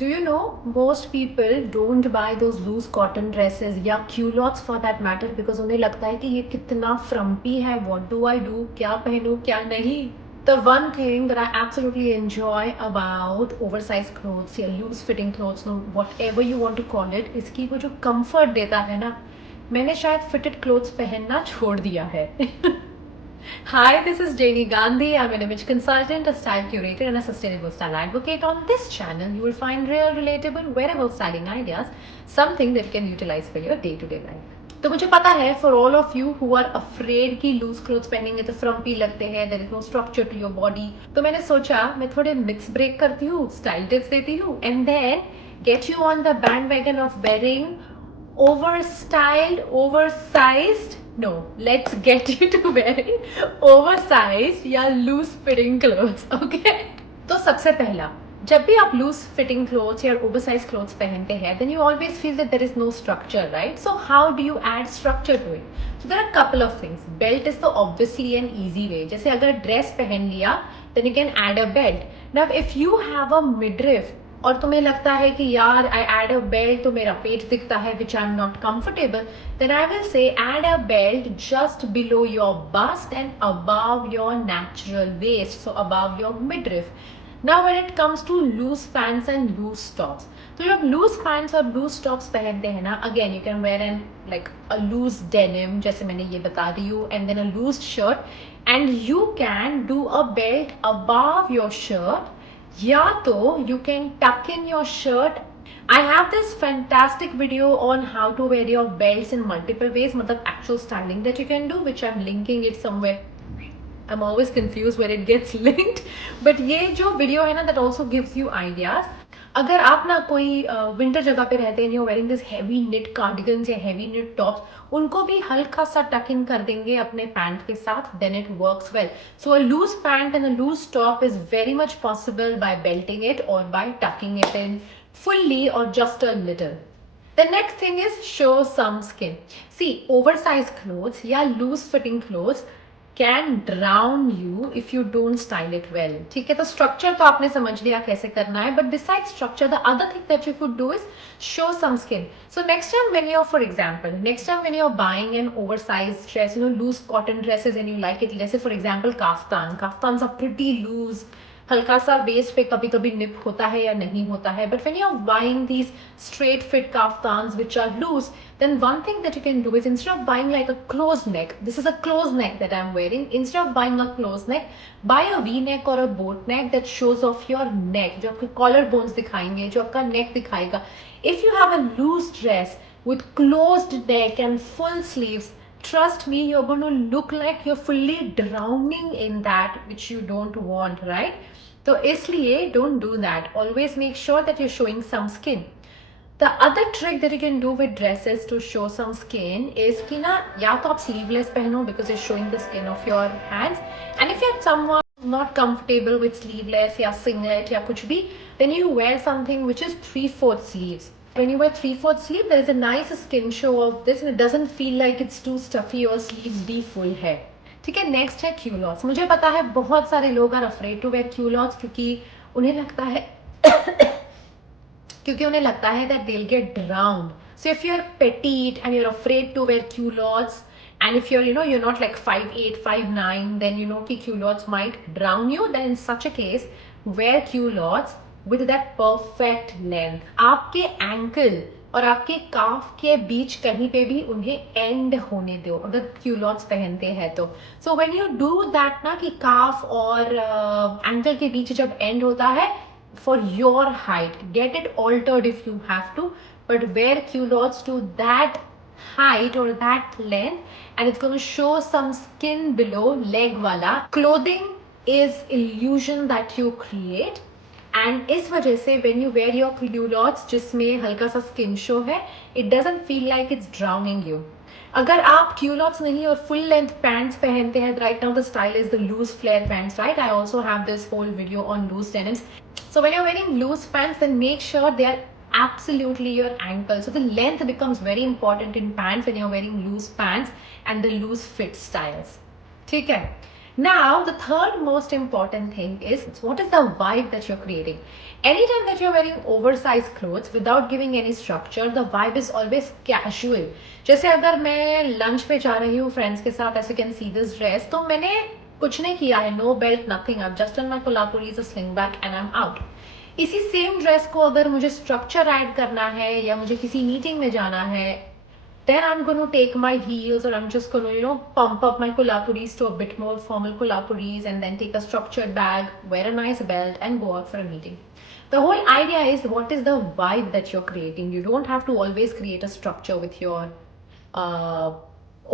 Do you know most people don't buy those loose cotton dresses या culottes for that matter because उन्हें लगता है कि ये कितना frumpy है. What do I do? क्या पहनूं क्या नहीं? The one thing that I absolutely enjoy about oversized clothes या loose fitting clothes, no, whatever you want to call it, इसकी वो जो comfort देता है ना, मैंने शायद fitted clothes पहनना छोड़ दिया है. Hi, this is Janie Gandhi. I'm an image consultant, a style curator, and a sustainable style advocate. On this channel, you will find real, relatable, wearable styling ideas, something that you can utilize for your day-to-day life. तो मुझे पता है for all of you who are afraid कि loose clothes पहनेंगे तो frumpy लगते हैं, there is no structure to your body. तो मैंने सोचा मैं थोड़े mix break करती हूँ, style tips देती हूँ, and then get you on the bandwagon of wearing overstyled, oversized. No, let's get you to wearing oversized या loose fitting clothes, okay? तो सबसे पहला, जब भी आप loose fitting clothes या oversized clothes पहनते हैं, then you always feel that there is no structure, right? So how do you add structure to it? So there are a couple of things. Belt is the obviously an easy way. जैसे अगर dress पहन लिया, then you can add a belt. Now if you have a midriff और तुम्हें लगता है कि यार आई एड अ बेल्ट तो मेरा पेट दिखता है which I am not comfortable, then I will say add a belt just below your bust and above your natural waist, so above your midriff. Now when it comes to loose pants and loose tops, तो जब loose pants और loose tops पहनते हैं ना, again you can wear an like a loose denim जैसे मैंने ये बता रही हूँ, and then a loose shirt, and you can do a belt above your shirt. या तो you can tuck in your shirt. I have this fantastic video on how to wear your belts in multiple ways, मतलब actual styling that you can do, which I'm linking it somewhere. I'm always confused where it gets linked, but ये जो video है ना, that also gives you ideas. अगर आप ना कोई winter जगह पे रहते हैं, you wearing this heavy knit cardigans या हैवी निट टॉप्स, उनको भी हल्का सा टक इन कर देंगे अपने पैंट के साथ, then it works well. So a loose pant and a loose top is very much possible by belting it or by tucking it in fully or just a little. The next thing is show some skin. See, oversized clothes या loose fitting clothes can drown you if you don't style it well. ठीक है, तो structure तो आपने समझ लिया कैसे करना है, but besides structure, the other thing that you could do is show some skin. So next time when you're, for example, next time when you're buying an oversized dress, you know, loose cotton dresses and you like it, let's say for example kaftans are pretty loose, हल्का सा waste पे कभी कभी निप होता है या नहीं होता है, but when you are buying these straight fit kaftans which are loose, then one thing that you can do is instead of buying like a closed neck, this is a closed neck that I'm wearing, instead of buying a closed neck, buy a V neck or a boat neck that shows off your neck, जो आपके collar bones दिखाएंगे, जो आपका neck दिखाएगा. If you have a loose dress with closed neck and full sleeves, trust me, you're going to look like you're fully drowning in that, which you don't want, right? तो इसलिए don't do that. Always make sure that you're showing some skin. The other trick that you can do with dresses to show some skin is कि ना, या तो आप sleeveless पहनो because it's showing the skin of your hands, and if you're someone not comfortable with sleeveless या singlet या कुछ भी, then you wear something which is 3/4 sleeves. When you wear 3/4 sleeve, there is a nice skin show of this and it doesn't feel like it's too stuffy or sleeves be full है. ठीक है, next है culottes. मुझे पता है बहुत सारे लोग are afraid to wear culottes क्योंकि उन्हें लगता है क्योंकि उन्हें लगता है that they will get drowned. So if you are petite and you are afraid to wear culottes, and if you're, you know, you're not like 5'8", 5'9", then you know कि culottes might drown you, then in such a case wear culottes with that perfect length. आपके ankle और आपके काफ के बीच कहीं पे भी उन्हें and होने दो अगर क्यूलॉट्स पहनते हैं तो. So when you do that ना कि काफ और एंकल के बीच जब एंड होता है, for your height get it altered if you have to, but wear culottes to that height or that length and it's going to show some skin below leg wala. Clothing is illusion that you create and इस वजह से when you wear your culottes जिसमें हल्का सा skin show है, it doesn't feel like it's drowning you. अगर आप culottes नहीं और full length pants पहनते हैं, right now the style is the loose flare pants, right? I also have this whole video on loose denims. So when you're wearing loose pants, then make sure they are absolutely your ankle. So the length becomes very important in pants when you're wearing loose pants and the loose fit styles. ठीक है. Now, the third most important thing is what is the vibe that you're creating. Anytime that you're wearing oversized clothes without giving any structure, the vibe is always casual. जैसे अगर मैं lunch पे जा रही हूँ friends के साथ, as you can see this dress, तो मैंने कुछ नहीं किया है, no belt, nothing. I've just done my Kolhapuris, a sling back and I'm out. इसी सेम ड्रेस को अगर मुझे स्ट्रक्चर ऐड करना है या मुझे किसी मीटिंग में जाना है, then I'm going to take my heels, or I'm just going to, pump up my kolapuris to a bit more formal kolapuris, and then take a structured bag, wear a nice belt, and go out for a meeting. The whole idea is what is the vibe that you're creating. You don't have to always create a structure with your uh,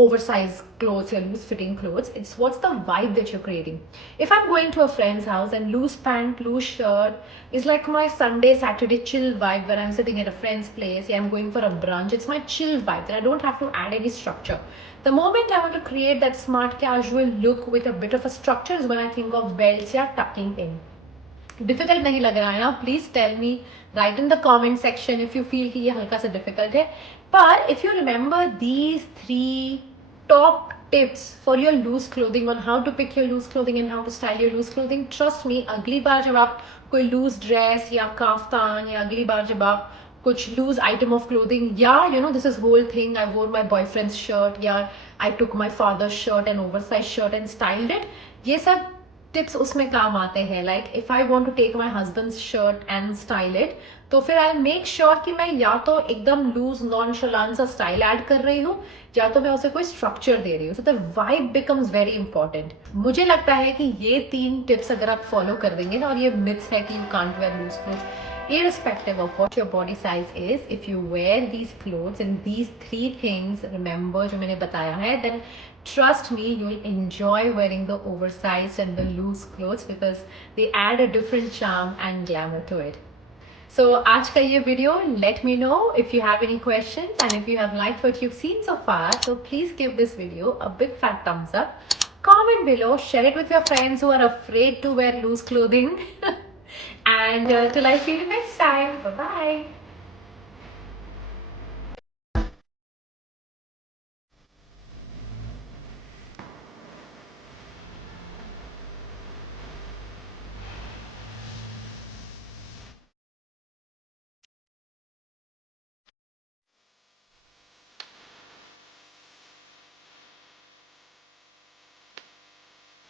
oversized clothes or loose fitting clothes. It's what's the vibe that you're creating. If I'm going to a friend's house and loose pant, loose shirt is like my Sunday, Saturday chill vibe when I'm sitting at a friend's place, yeah, I'm going for a brunch, it's my chill vibe that I don't have to add any structure. The moment I want to create that smart casual look with a bit of a structure is when I think of belts, yeah, tucking in. Difficult नहीं लग रहा है ना? Please tell me, right in the comment section if you feel कि ये हल्का सा difficult है. पर if you remember these 3 top tips for your loose clothing on how to pick your loose clothing and how to style your loose clothing, trust me, अगली बार जब आप कोई लूज ड्रेस या काफ्तान, या अगली बार जब आप कुछ लूज आइटम ऑफ क्लोथिंग, या this is whole thing, I wore my boyfriend shirt, या I took my father shirt and oversize shirt and styled it, ये सब टिप्स उसमें काम आते हैं. Like if I want to take my husband shirt and style it, तो फिर I make sure कि मैं या तो एकदम लूज नॉन शलान सा स्टाइल ऐड कर रही हूँ, या तो मैं उसे कोई स्ट्रक्चर दे रही हूँ. So the vibe becomes very important. मुझे लगता है कि ये 3 टिप्स अगर आप फॉलो कर देंगे ना, और ये मिथ्स है कि you can't wear loose clothes, irrespective of what your body size is, if you wear these clothes and these 3 things, remember जो मैंने बताया है, then trust me, you'll enjoy wearing the oversized and the loose clothes because they add a different charm and glamour to it. So आज का ये video, let me know if you have any questions, and if you have liked what you've seen so far, so please give this video a big fat thumbs up. Comment below, share it with your friends who are afraid to wear loose clothing. And till I see you next time, bye bye.